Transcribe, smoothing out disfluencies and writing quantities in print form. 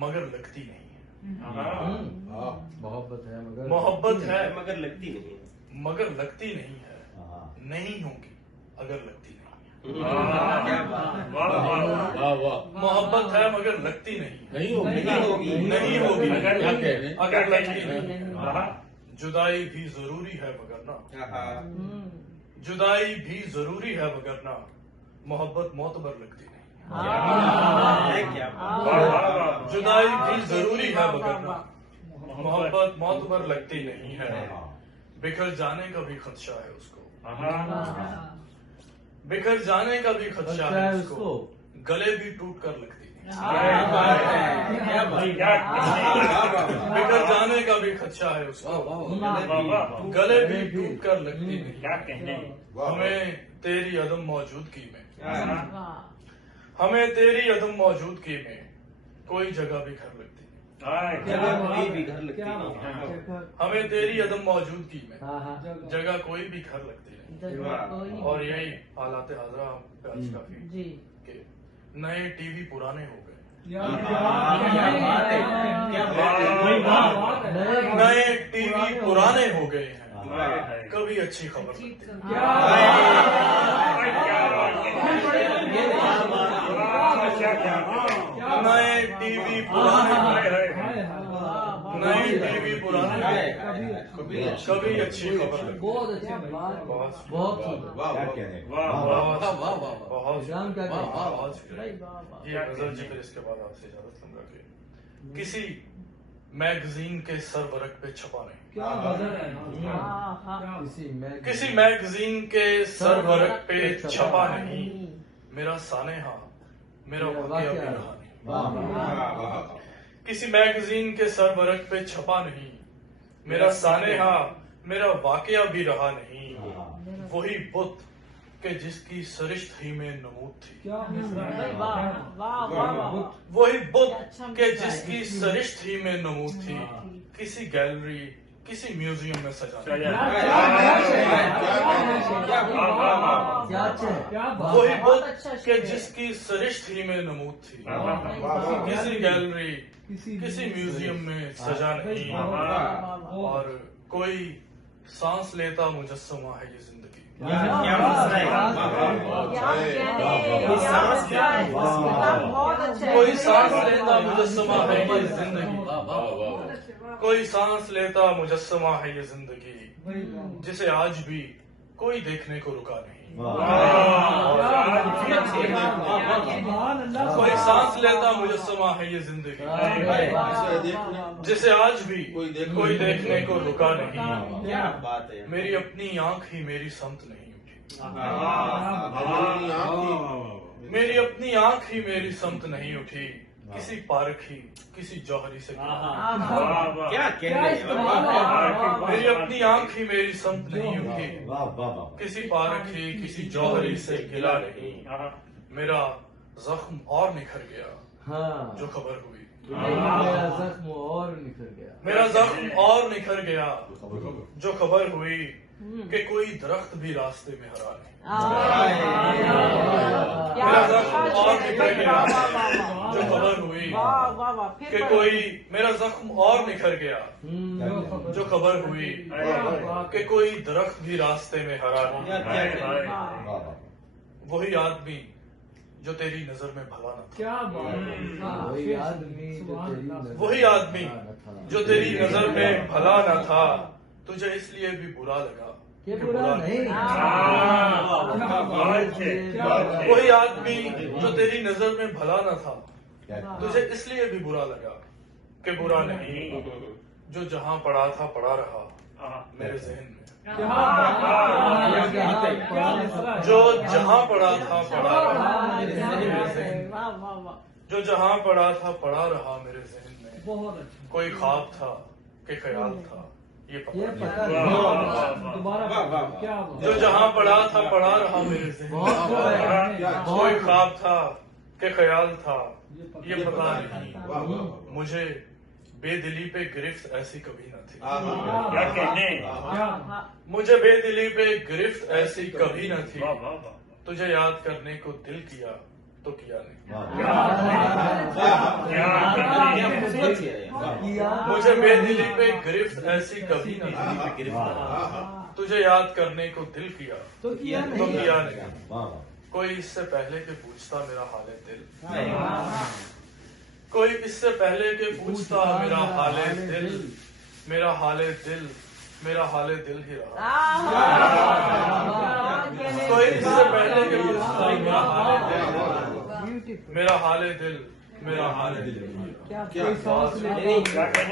مگر لگتی نہیں ہے. محبت ہے مگر لگتی نہیں ہے. مگر لگتی نہیں ہے. نہیں ہوگی اگر لگتی نہیں. محبت ہے مگر لگتی نہیں. نہیں ہوگی اگر لگتی نہیں. جدائی بھی ضروری ہے مگر نہ. جدائی بھی ضروری ہے مگر نہ. محبت معتبر لگتی نہیں. جدائی بھی ضروری ہے مگر نہ. محبت معتبر لگتی نہیں ہے. بکھر جانے کا بھی خدشہ ہے اس کو. بکھر جانے کا بھی خدشہ ہے اس کو. گلے بھی ٹوٹ کر لگتی نہیں. بکھر جانے کا بھی خدشہ ہے اس کو. گلے بھی ٹوٹ کر لگتی نہیں. ہمیں تیری عدم موجودگی میں ہمیں تیری عدم موجودگی میں کوئی جگہ بھی گھر لگتی نہیں. ہمیں تیری عدم موجودگی میں جگہ کوئی بھی گھر لگتی نہیں. اور یہی حالات حاضرہ پہ آج کافی کہ نئے ٹی وی پرانے ہو گئے. نئے ٹی وی پرانے ہو گئے ہیں. کبھی اچھی خبر نئے ٹی وی پرانے کبھی اچھی خبر. بہت اچھا بہت یہ غزل جی پھر اس کے بعد آپ سے اجازت لوں گا کہ کسی میگزین کے سرورق پہ چھپا نہیں. کسی میگزین کے سرورق پہ چھپا نہیں. میرا سانحہ میرا واقعہ بھی رہا نہیں. کسی میگزین کے سرورق پہ چھپا نہیں. میرا سانحہ میرا واقعہ بھی رہا نہیں. وہی بت کہ جس کی سرشت ہی میں نمود تھی. وہی بت کہ جس کی سرشت ہی میں نمود تھی. کسی گیلری کسی میوزیم میں سجا. وہی بت کہ جس کی سرشت ہی میں نمود تھی. کسی گیلری کسی میوزیم میں سجا نہیں. اور کوئی سانس لیتا مجسمہ ہے یہ زندگی. کوئی سانس لیتا مجسمہ ہے یہ زندگی. کوئی سانس لیتا مجسمہ ہے یہ زندگی. جسے آج بھی کوئی دیکھنے کو رکا نہیں. کوئی سانس لیتا مجسمہ ہے یہ زندگی. جسے آج بھی کوئی دیکھنے کو رکا نہیں. میری اپنی آنکھ ہی میری سمت نہیں اٹھی. میری اپنی آنکھ ہی میری سمت نہیں اٹھی. کسی پارک ہی کسی جوہری سے میری اپنی آنکھ ہی میری سمت نہیں اٹھی. کسی پارک ہی کسی جوہری سے گلا نہیں. میرا زخم اور نکھر گیا جو خبر ہوئی. میرا زخم اور نکھر گیا جو خبر ہوئی کہ کوئی درخت بھی راستے میں ہرا نہیں. میرا زخم اور نکھر گیا جو خبر ہوئی کہ کوئی میرا زخم اور نکھر گیا جو خبر ہوئی کہ کوئی درخت بھی راستے میں ہرا نہیں. وہی آدمی جو تیری نظر میں بھلا نہ تھا. وہی آدمی جو تیری نظر میں بھلا نہ تھا. تجھے اس لیے بھی برا لگا کہ برا نہیں. وہی آدمی جو تیری نظر میں بھلا نہ تھا. تجھے اس لیے بھی برا لگا کہ برا نہیں. جو جہاں پڑا تھا پڑا رہا میرے ذہن میں. جو جہاں پڑا تھا پڑا رہا جو جہاں پڑا تھا پڑا رہا میرے ذہن میں. کوئی خواب تھا کہ خیال تھا یہ پتا جو جہاں پڑا تھا پڑا رہا میرے ذہن میں. کوئی خواب تھا کہ خیال تھا یہ پتا نہیں. مجھے بے دلی پہ گرفت ایسی کبھی نہ تھی. مجھے بے دلی پہ گرفت ایسی کبھی نہ تھی. تجھے یاد کرنے کو دل کیا تو کیا نہیں. مجھے بے دلی پہ گرفت ایسی کبھی نہ ہوئی، تجھے یاد کرنے کو دل کیا تو کیا تو نہیں کیا نہیں، کوئی اس سے پہلے کہ پوچھتا میرا حال دل، کوئی اس سے پہلے کہ پوچھتا میرا حال دل، میرا حال دل، میرا حال دل ہی رہا، کوئی اس سے پہلے کہ پوچھتا میرا حال دل، میرا حال دل، میرا حال دل، کیا کوئی سانس لیتا ہے؟